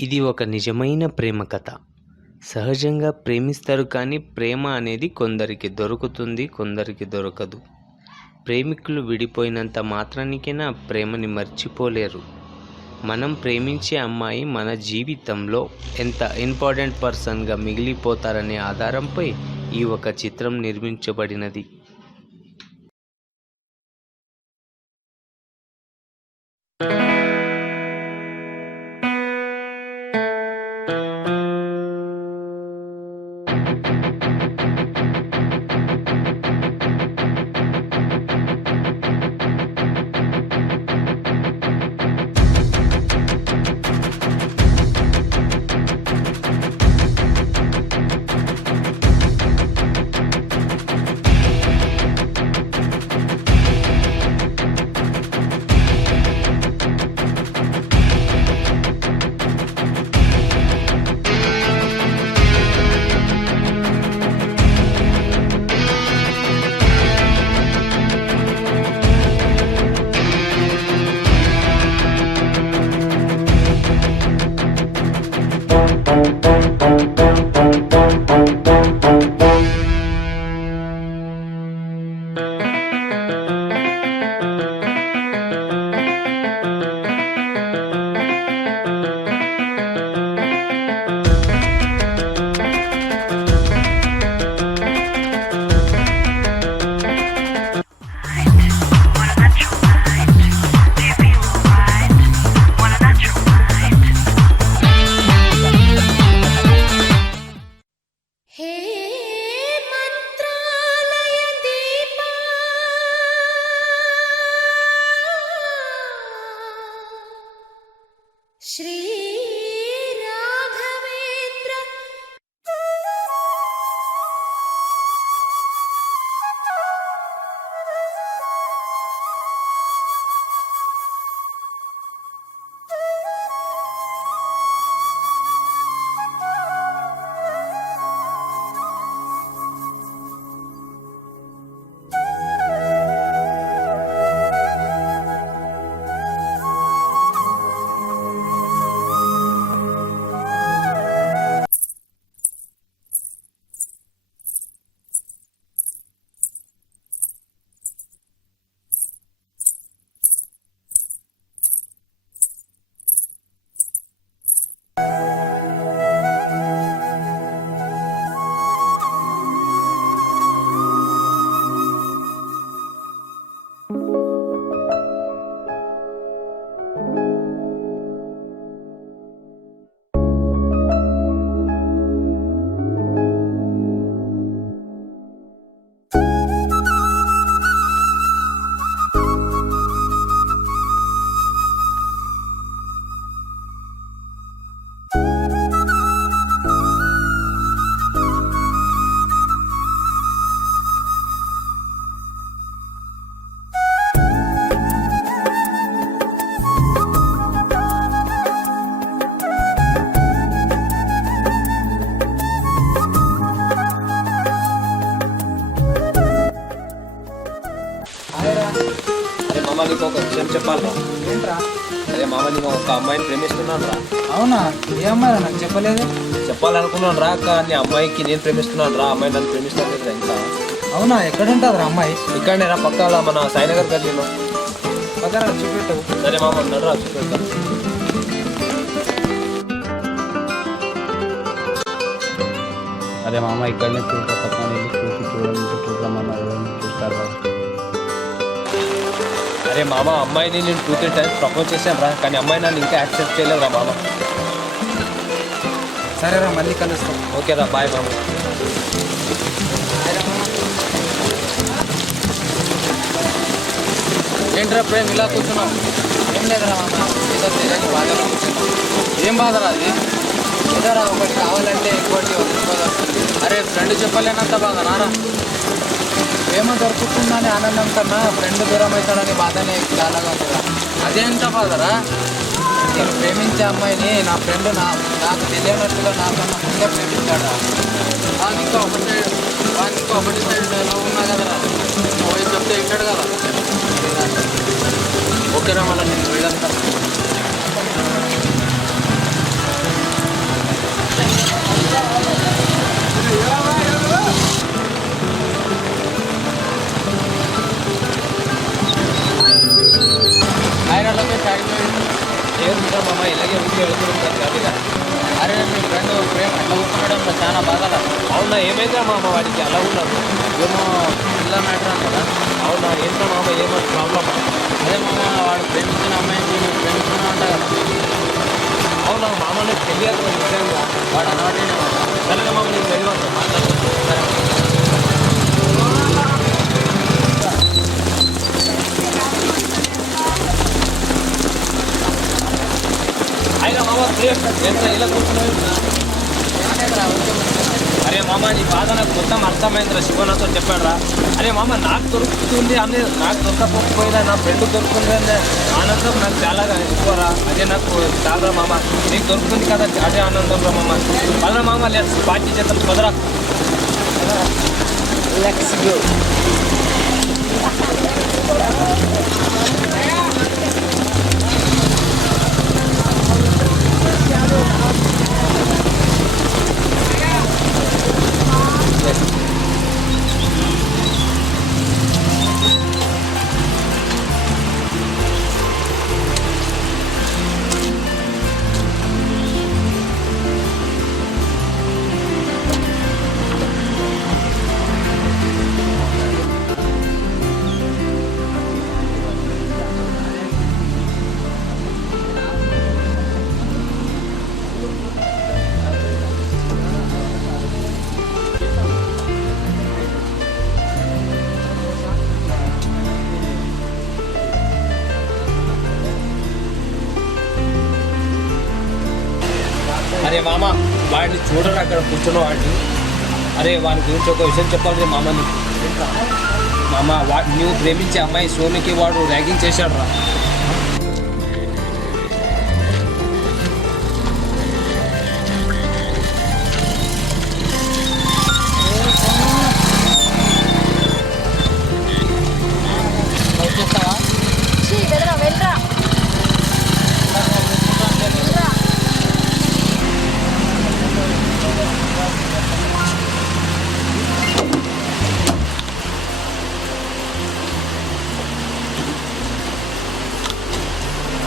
ఇది ఒక నిజమైన ప్రేమ కథ. సహజంగా ప్రేమిస్తారు కానీ ప్రేమ అనేది కొందరికి దొరుకుతుంది, కొందరికి దొరకదు. ప్రేమికులు విడిపోయినంత మాత్రానికైనా ప్రేమని మర్చిపోలేరు. మనం ప్రేమించే అమ్మాయి మన జీవితంలో ఎంత ఇంపార్టెంట్ పర్సన్గా మిగిలిపోతారనే ఆధారంపై ఈ ఒక చిత్రం నిర్మించబడినది. श्री राघवेंद्र అరే మామ నీకు ఒక విషయం చెప్పాలరా. ఏంట్రా? అరే మామ నీకు ఒక అమ్మాయిని ప్రేమిస్తున్నాను రా. అవునా? ఏ అమ్మాయి నాకు చెప్పలేదు. చెప్పాలనుకున్నాను రా, కానీ అమ్మాయికి నేను ప్రేమిస్తున్నాను రా. అమ్మాయి నన్ను ప్రేమిస్తాను ఇంకా. అవునా? ఎక్కడ ఉంటుందిరా అమ్మాయి? ఇక్కడనే రా, పక్కన మన సాయినగర్ గల్లీలో. పక్కన చూపెట్టు. సరే మామ నడరా చూపెడతా. అరే మామ ఇక్కడనే చూడతా, పక్కన చూద్దామన్నారు చూస్తారు. అరే మామ అమ్మాయిని నేను 2-3 టైమ్స్ ప్రపోజ్ చేశాను రా, కానీ అమ్మాయి నన్ను ఇంకా యాక్సెప్ట్ చేయలేదు రా మామ. సరేరా, మళ్ళీ కలుస్తాం. ఓకే రా, బాయ్ మామ. ఏంట్రా ప్రేమ్ ఇలా కూర్చున్నాం? ఏం లేదురా మామ, ఏదో తెలియని బాధలో కూర్చున్నాం. ఏం బాధరా అది? ఏదోరా ఒకటి కావాలంటే ఇంకోటి వదిలిపోదొస్తుంది. అరే ఫ్రెండ్ చెప్పలేనంత బాధ నారా. ప్రేమ దొరుకుతుందని ఆనందం కన్నా ఫ్రెండ్ దూరం అవుతాడని బాధనే చాలాగా ఉంటుందా? అదేంత బాధరా? నేను ప్రేమించే అమ్మాయిని నా ఫ్రెండ్ నాకు తెలియనట్టుగా నాకన్నా ముందే ప్రేమించాడా? ఇంకా ఒకటి సైడ్ ఉన్నా కదరా, పోయి చెప్తే ఇచ్చాడు కదా. ఓకేరా, మళ్ళీ నేను వెళ్ళాను. ఉంటా మామ ఇలాగే ఊరికి వెళ్తుంటారు ఖాళీగా. అరే మీ ఫ్రెండ్ ప్రేమ ఎట్లా కూర్చున్నాడు చాలా బాధలా. అవునా ఏమైందా మామ వాడికి అలా ఉన్నాడు? ఏమో పిల్ల మ్యాటర్ అంటారా? అవునా ఏంటో మామ ఏమో ప్రాబ్లమ్? అదే మామ వాడు ప్రేమించిన అమ్మాయిని నువ్వు ప్రేమించుకున్నా అంట కదా. అవునా మామ నాకు తెలియదు నిజంగా. వాడు అలవాటేనే మాట. సరేనా మామ నేను వెళ్ళి మాట్లాడుతాను. సరే అయినా మామ ఎంత ఇలా కూర్చున్నావు? ఏమనేదిరా అరే మామ నీ బాధ నాకు మొత్తం అర్థమైందిరా. శివనాథ్ చెప్పాడు రా. అరే మామ నాకు దొరుకుతుంది అని నాకు దొరకకపోయినా నా ఫ్రెండ్ దొరుకుతుంది ఆనందం నాకు చాలా ఎక్కువరా. అదే నాకు చాలా మామ. నీకు దొరుకుతుంది కదా అదే ఆనందం రా మామ. పదరా మామ లెట్స్ పార్టీ చేద్దాం పదరా. Let's go. అరే మామ వాడిని చూడరు అక్కడ కూర్చున్న వాడిని. అరే వాడి గురించి ఒక విషయం చెప్పాలి రే మామ. మామ నువ్వు ప్రేమించే అమ్మాయి సోనికి వాడు ర్యాగింగ్ చేశాడు రా. వచ్చేస్తావా? ఛీ, వెళ్ళరా వెళ్ళరా వెళ్ళరా.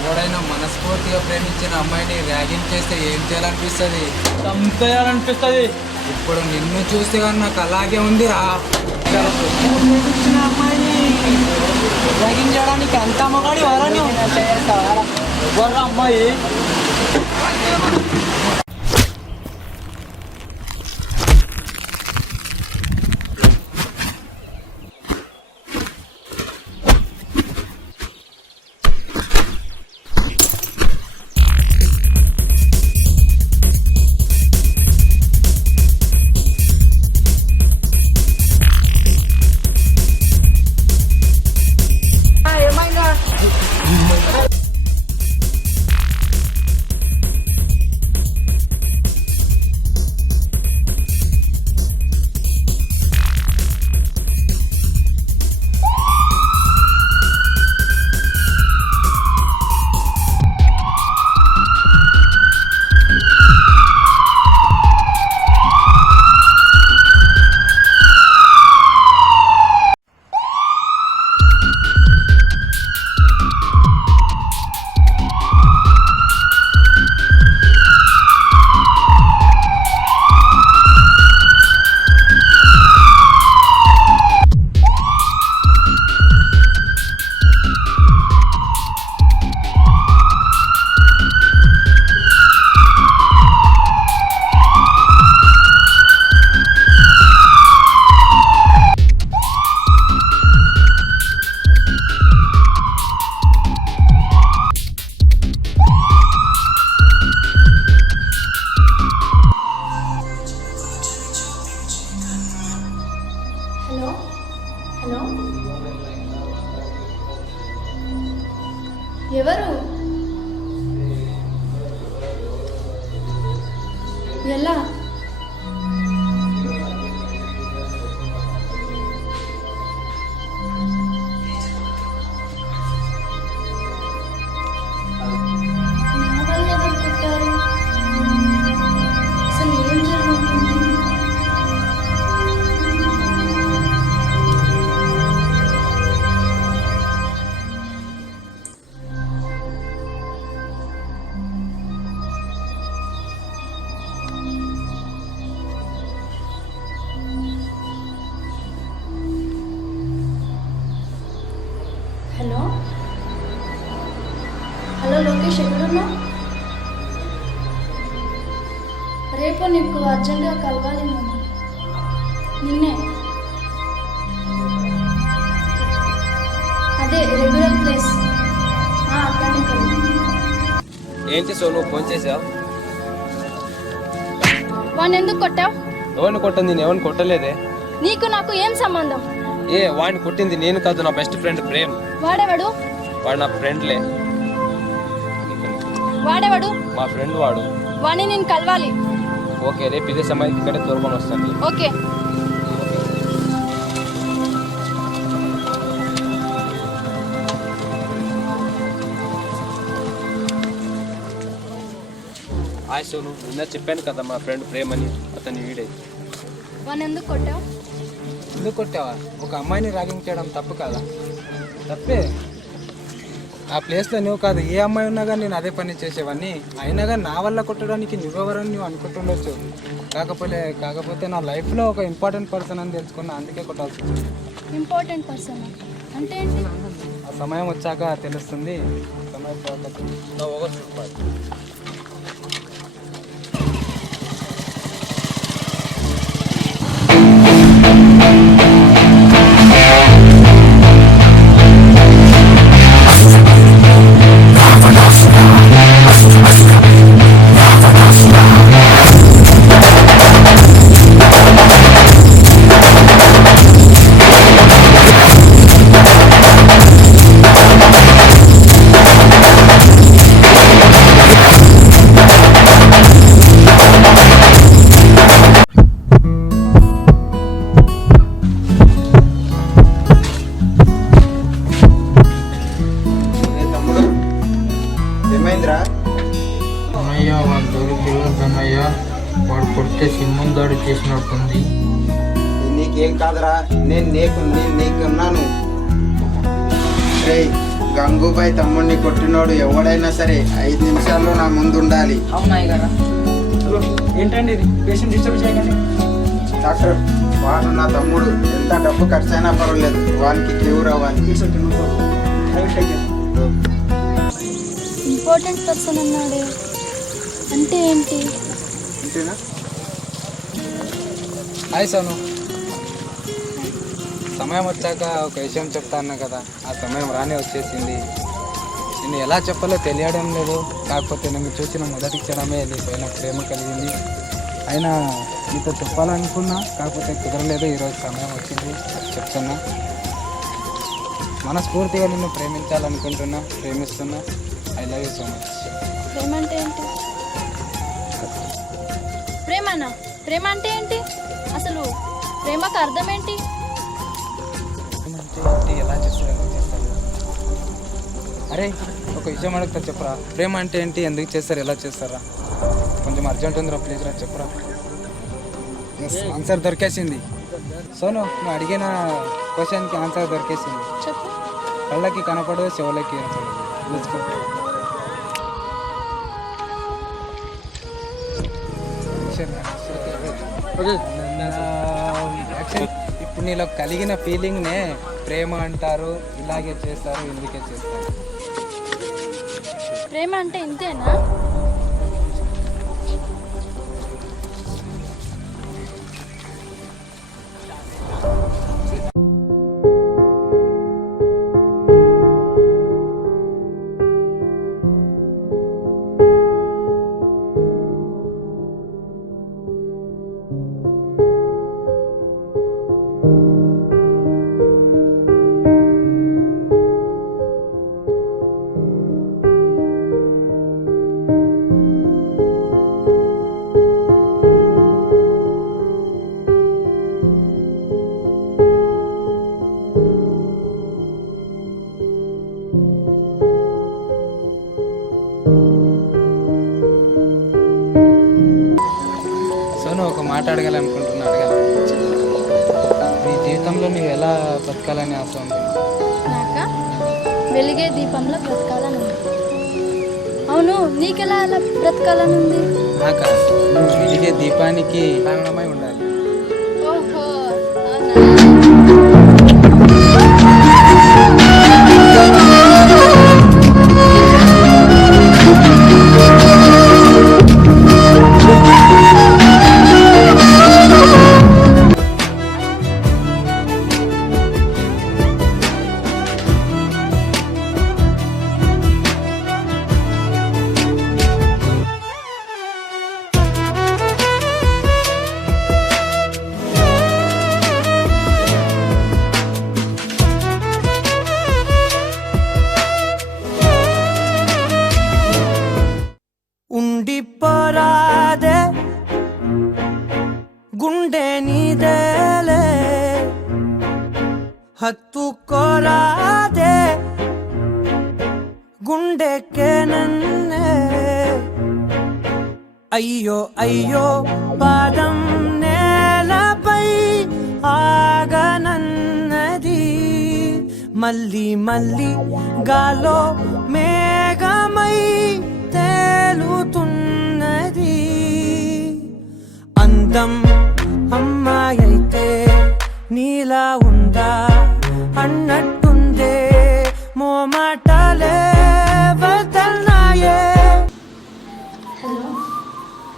ఎవడైనా మనస్ఫూర్తిగా ప్రేమించిన అమ్మాయిని ర్యాగింగ్ చేస్తే ఏం చేయాలనిపిస్తుంది? చంపేయాలనిపిస్తుంది. ఇప్పుడు నిన్ను చూస్తే కానీ నాకు అలాగే ఉందిరా. ర్యాగింగ్ చేయడానికి అంత మగాడి వరని ఎవరు అమ్మాయి? హలో హలో ఎవరు? ఎలా? నా వల్ల ఎవరు కొట్టారు? అసలు ఏం జరుగుతుంది? రేపు నీకు అర్జెంటుగా కలవాలి మామ. నిన్నే. అదే రెగ్యులర్ ప్లేస్. అక్కడనే కలు. ఏంటి సోను ఫోన్ చేసావు? వాడిని ఎందుకు కొట్టావు? ఎవరిని కొట్టింది? నేను ఎవరిని కొట్టలేదే. నీకు నాకు ఏం సంబంధం? వాడిని కొట్టింది నేను కాదు, నా బెస్ట్ ఫ్రెండ్ ప్రేమ్. వాడేవాడు? వాడు నా ఫ్రెండ్లే. వాడేవాడు? మా ఫ్రెండ్ వాడు. వాడిని నేను కలవాలి. ఓకే, రేపు ఇదే సమయానికి ఇక్కడే తోలుకొని వస్తాను. ఓకే. హాయ్ సోను, నిన్న చెప్పాను కదా మా ఫ్రెండ్ ప్రేమ్ అని, అతని వీడే. వాడిని ఎందుకు కొట్టావు? ఎందుకు కొట్టావా? ఒక అమ్మాయిని ర్యాగింగ్ చేయడం తప్పు కదా? తప్పే. ఆ ప్లేస్లో నువ్వు కాదు, ఏ అమ్మాయి ఉన్నా కానీ నేను అదే పని చేసేవాడిని. అయినా కానీ నా వల్ల కొట్టడానికి నువ్వెవరని నువ్వు అనుకుంటుండొచ్చు. కాకపోతే నా లైఫ్లో ఒక ఇంపార్టెంట్ పర్సన్ అని తెలుసుకున్నా, అందుకే కొట్టాల్సి వచ్చింది. ఇంపార్టెంట్ పర్సన్ అంటే ఏంటి? ఆ సమయం వచ్చాక తెలుస్తుంది. సమయం ఏమైందిరా? అన్నయ్య వాడు దొరికి అన్నయ్య, వాడు కొట్టే సింహం దాడి చేసినట్టుంది. నీకేం కాదురా, నేను నీకున్నాను. రే, గంగూబాయ్ తమ్ముడిని కొట్టినోడు ఎవడైనా సరే 5 నిమిషాల్లో నా ముందు ఉండాలి. అవునాయి కదా. ఏంటండి ఇది? పేషెంట్ డిస్టర్బ్ చేయకండి. డాక్టర్, వాడు నా తమ్ముడు. ఎంత డబ్బు ఖర్చు అయినా పర్వాలేదు, వానికి క్యూర్ అవ్వాలి. ఇంపార్టెంట్ పర్సన్ అన్నాడు అంటే ఏంటి? అంతేనా? హాయ్ సోను, సమయం వచ్చాక ఒక విషయం చెప్తా అన్నా కదా, ఆ సమయం రానే వచ్చేసింది. నేను ఎలా చెప్పాలో తెలియడం లేదు. కాకపోతే నేను చూసిన మొదటి క్షణమే నీ పైన ప్రేమ కలిగింది. అయినా నీతో చెప్పాలనుకున్నా, కాకపోతే కుదరలేదు. ఈరోజు సమయం వచ్చింది, చెప్తున్నా. మనస్ఫూర్తిగా నిన్ను ప్రేమించాలనుకుంటున్నా, ప్రేమిస్తున్నా. I love you so much. ప్రేమ అంటే ఏంటి? ప్రేమనా? ప్రేమ అంటే ఏంటి? అసలు ప్రేమకు అర్థం ఏంటి? ఎలా చేస్తారు? అరే, ఒక విషయం అడుగుతా, చెప్పరా. ప్రేమ అంటే ఏంటి, ఎందుకు చేస్తారు, ఎలా చేస్తారా? కొంచెం అర్జెంట్ ఉందిరా, ప్లీజ్ రా, చెప్పరా. ఆన్సర్ దొరికేసింది. సోను, నువ్వు అడిగిన క్వశ్చన్కి ఆన్సర్ దొరికేసింది. చెప్పు. కళ్ళకి కనపడదు, చెవులకి వినపడదు. ఇప్పుడు నీలో కలిగిన ఫీలింగ్నే ప్రేమ అంటారు. ఇలాగే చేస్తారు, ఇందుకే చేస్తారు. ప్రేమ అంటే ఇంతేనా? ఒక మాట అడగాలనుకుంటున్నా, అడగాలి. నీ జీవితంలో నువ్వు ఎలా బతకాలని ఆశ ఉంది? నాక వెలిగే దీపంలో బ్రతకాలని ఉంది. అవును, నీకెలా అలా బ్రతకాలని ఉంది? నాకా, నువ్వు వెలిగే దీపానికి కారణమై ఉండాలి. ఓహో, అవునా? ఉండిపోరాదే గుండె నీదేలే హత్తుకోరాదే గుండెకే నన్నే అయ్యో అయ్యో పాదం నేలపై ఆగనన్నది మళ్ళీ మళ్ళీ గాలో మేఘమై తేలుతున్నది అందం అమ్మాయైతే నీలా ఉందా అన్నట్టుందే మోమాటలే వదల్నాయే. హలో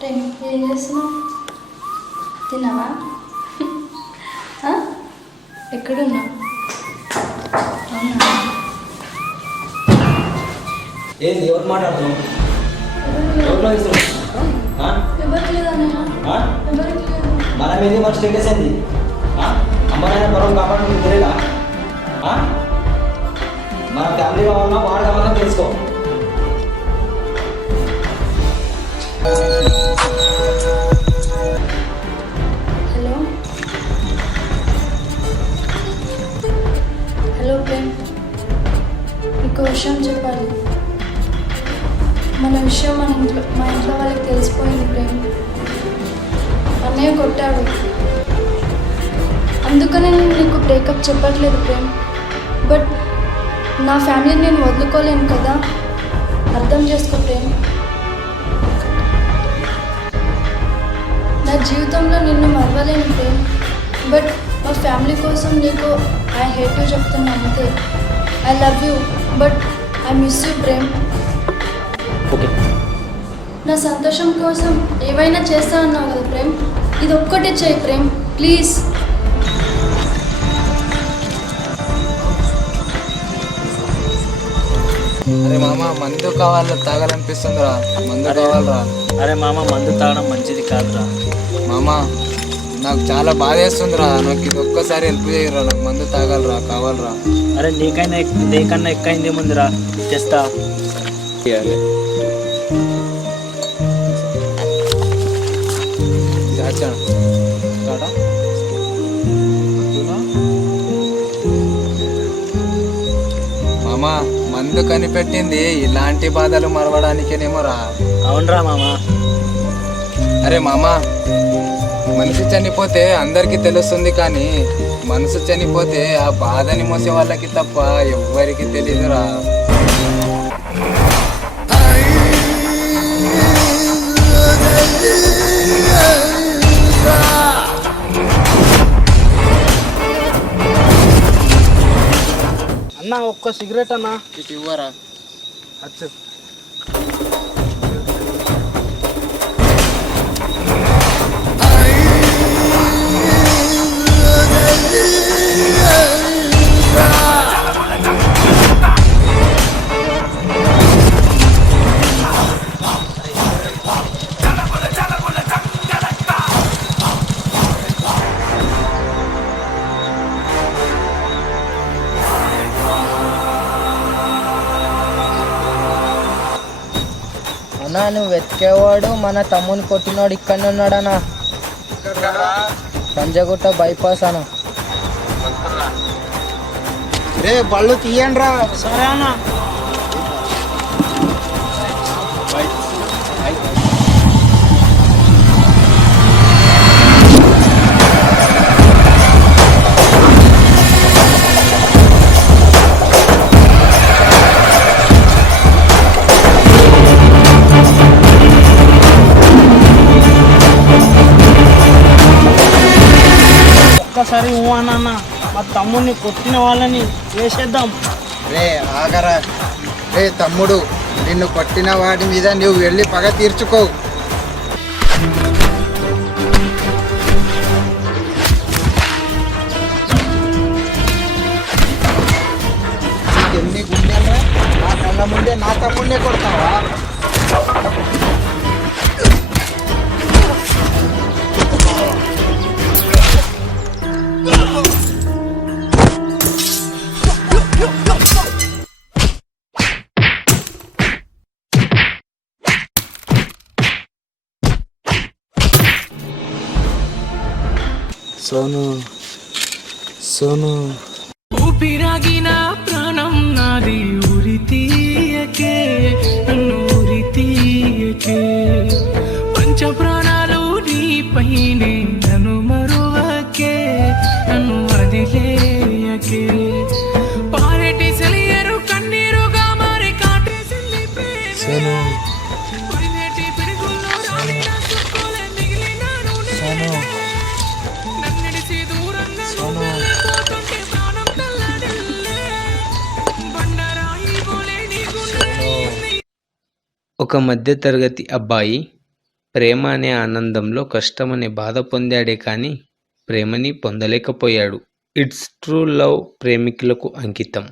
ప్రేమ్, ఏం చేస్తున్నావు? తిన్నావా? ఎక్కడున్నావు? అవునా? ఏంది ఎవరు మాట్లాడుతున్నావు? ఎవరిలో ఇస్తున్నావు? ఎవరికి లేదన్నయ్య, ఎవరికి లేదు. మనం ఏంది మన స్టేటస్ ఏంది? అమ్మ నాయన పొలం కాపాడు తెలియదా? మన ఫ్యామిలీ కావాలన్నా వాడు కావాలన్నా తెలుసుకో. హలో హలో ప్రేమ్, నీకు విషయం చెప్పాలి. మన విషయం మా ఇంట్లో వాళ్ళకి తెలిసిపోయింది ప్రేమ్. అన్నయ్య కొట్టాడు, అందుకనే నేను నీకు బ్రేకప్ చెప్పట్లేదు ప్రేమ్. బట్ నా ఫ్యామిలీని నేను వదులుకోలేను కదా, అర్థం చేసుకో ప్రేమ్. నా జీవితంలో నిన్ను మరవలేను ప్రేమ్. బట్ మా ఫ్యామిలీ కోసం నీకు ఐ హేట్ యూ చెప్తున్నా అంతే. I love you but I miss you Prem. నా సంతోషం కోసం ఏవైనా చేస్తా అన్నావు కదా ప్రేమ్, ఇది ఒక్కటే చేయి ప్రేమ్ ప్లీజ్. అరే మామ మందు కావాలి, తాగాలనిపిస్తుందిరా, మందు కావాలరా. అరే మామ, మందు తాగడం మంచిది కాదురా. మామ నాకు చాలా బాధ వేస్తుందిరా, నాకు ఇది ఒక్కసారి హెల్ప్ చేయరా, నాకు మందు తాగాలరా, కావాలరా. అరే నీకన్నా ఎక్కైంది ముందురా, తెస్తా. మామ మందు కనిపెట్టింది ఇలాంటి బాధలు మరవడానికేనేమోరా. అవునరా మామ. అరే మామ, మనిషి చనిపోతే అందరికీ తెలుస్తుంది, కానీ మనసు చనిపోతే ఆ బాధని మోసే వాళ్ళకి తప్ప ఎవ్వరికి తెలీదురా. అన్నా ఒక్క సిగరెట్ అన్నా. ఇటు ఇవ్వరా. అచ్చా. అన్నా నువ్వు వెతికేవాడు మన తమ్ముని కొట్టినోడు ఇక్కడనే ఉన్నాడన్నా, పంజగుట్ట బైపాస్ అన్న. రే బళ్ళు తీయండి రా. సరే అన్నా. ఒక్కసారి అన్న, మా తమ్ముడిని కొట్టిన వాళ్ళని వేసేద్దాం. రే ఆగరా. రే తమ్ముడు, నిన్ను కొట్టిన వాడి మీద నువ్వు వెళ్ళి పగ తీర్చుకో. ఎన్ని గుండెలరా, నా కళ్ళ ముందే నా తమ్ముడినే కొడతావా? సోను సోను ఊపిరాగిన ప్రాణం నాది ఉరి తీయకే నన్ను ఉరి తీయకే పంచ ప్రాణాలు నీపైనే నన్ను మరువకే నన్ను వదిలేయకే పారెటి సెలియరు కన్నీరుగా మారి కాటేసింది సోను ప్రేమటి పిడుగుల్లో రాలిన సుక్కులే మిగిలినాను సోను నన్నిడిసి దూరంగా సోను పోతుంటే ప్రాణం తల్లడిల్లే బండరాయి పోలే నీ గుండె ఒక మధ్యతరగతి అబ్బాయి ప్రేమ అనే ఆనందంలో కష్టం అనే బాధ పొందాడే కానీ ప్రేమని పొందలేకపోయాడు. ఇట్స్ ట్రూ లవ్ ప్రేమికులకు అంకితం.